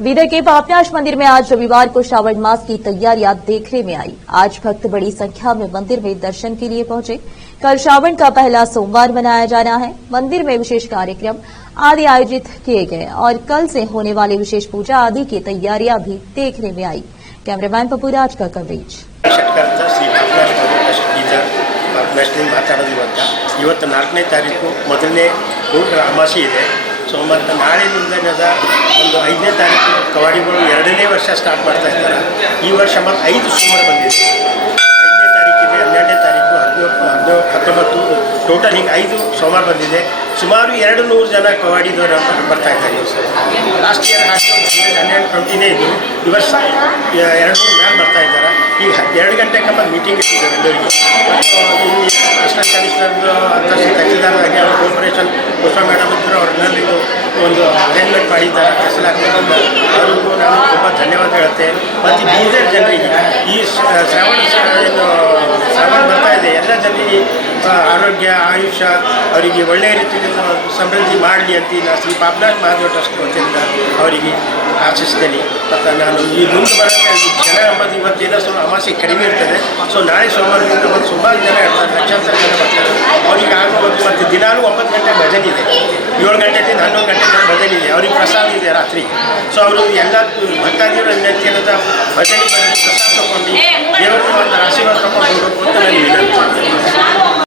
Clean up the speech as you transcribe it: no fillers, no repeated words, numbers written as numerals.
बीदर के पापनाश मंदिर में आज रविवार को श्रावण मास की तैयारियां देखने में आई। आज भक्त बड़ी संख्या में मंदिर में दर्शन के लिए पहुंचे। कल श्रावण का पहला सोमवार मनाया जाना है। मंदिर में विशेष कार्यक्रम आदि आयोजित किए गए और कल से होने वाली विशेष पूजा आदि की तैयारियां भी देखने में आई। कैमरामैन पप्पू राज का कवरेज। ಇವತ್ತು 4ನೇ ತಾರೀಕು ಮೊದಲನೇ ಅಮಾವಾಸ್ಯೆ ಇದೆ. ಸೊ ಮತ್ತು ನಾಳೆಯಿಂದ ಒಂದು 5ನೇ ತಾರೀಕು ಕವಾಡಿಗಳು 2ನೇ ವರ್ಷ ಸ್ಟಾರ್ಟ್ ಮಾಡ್ತಾ ಇದ್ದಾರೆ. ಈ ವರ್ಷ ಮತ್ತು 5 ಸೋಮವಾರ ಬಂದಿದೆ. 5ನೇ ತಾರೀಕಿದೆ, 12ನೇ ತಾರೀಕು, 19 ಟೋಟಲ್ ಹಿಂಗೆ 5 ಸೋಮವಾರ ಬಂದಿದೆ. ಸುಮಾರು 200 ಜನ ಕವಾಡಿದವರು ಬರ್ತಾ ಇದ್ದಾರೆ. ಲಾಸ್ಟ್ ಇಯರ್ ಹಾಕಿ 12 ಇದ್ದು ಈ ವರ್ಷ 200 ಮೇಲೆ ಬರ್ತಾ ಇದ್ದಾರೆ. ಈಗ 2 ಗಂಟೆಗೆ ಮೀಟಿಂಗ್ ಇಟ್ಟಿದ್ದಾರೆ ಎಲ್ಲರಿಗೂ. ಅಸಿಸ್ಟೆಂಟ್ ಕಮಿಷನರ್ದು ಅಧ್ಯಕ್ಷ ತಹಸೀಲ್ದಾರಾಗಿ ಅವ್ರ ಕೋಪರೇಷನ್ ಪುಷ್ಪ ಮೇಡಮ್ ಇದ್ದರು. ಅವರೆಲ್ಲರಿಗೂ ಒಂದು ಅರೇಂಜ್ಮೆಂಟ್ ಮಾಡಿದ್ದಾರೆ ತಹಸೀಲ್ ಹಾಕಬೇಕಂತ. ಅವ್ರಿಗೂ ನಾನು ತುಂಬ ಧನ್ಯವಾದ ಹೇಳ್ತೇವೆ. ಮತ್ತು ಬೀದರ್ ಜನರಿಗೆ ಈ ಶ್ರಾವಣ ಬರ್ತಾ ಇದೆ, ಎಲ್ಲ ಜನರಿಗೆ ಆರೋಗ್ಯ ಆಯುಷ್ಯ ಅವರಿಗೆ ಒಳ್ಳೆಯ ರೀತಿಯಿಂದ ಸಮೃದ್ಧಿ ಮಾಡಲಿ ಅಂತ ನಾನು ಶ್ರೀ ಪಾಪನಾಶ್ ಮಹಾದೇವ ಟ್ರಸ್ಟ್ ವತಿಯಿಂದ ಅವರಿಗೆ ಆಶಿಸ್ತೇನೆ. ಮತ್ತು ನಾನು ಈ ಮುಂದೆ ಬರೋಕ್ಕೆ ಜನ ಎಂಬುದು ಇವತ್ತೇನೋ ಅಮಾವಾಸ್ಯೆ ಕಡಿಮೆ ಇರ್ತದೆ. ಸೊ ನಾಳೆ ಸೋಮವಾರದಿಂದ ಒಂದು ಸುಮಾರು ಜನ ಇರ್ತಾರೆ, ಲಕ್ಷಾಂತರ ಜನ ಬರ್ತಾರೆ. ಅವರಿಗೆ ಆಗೋದು ಮತ್ತು ದಿನಾಲೂ 9 ಗಂಟೆ ಭಜನೆ ಇದೆ, 7 ಗಂಟೆಯಿಂದ 11 ಗಂಟೆ ಭಜನೆ ಇದೆ. ಅವ್ರಿಗೆ ಪ್ರಸಾದ ಇದೆ ರಾತ್ರಿ. ಸೊ ಅವರು ಎಲ್ಲ ಭಕ್ತಾದಿಗಳು ಏನಂತ ಭಜನೆ ಬಂದು ಪ್ರಸಾದ ತಗೊಂಡು ದೇವರ ಒಂದು ಆಶೀರ್ವಾದ ತಗೊಂಡು ಹೋಗಬೇಕು ಅಂತ ನನಗೆ ವಿನಂತಿ.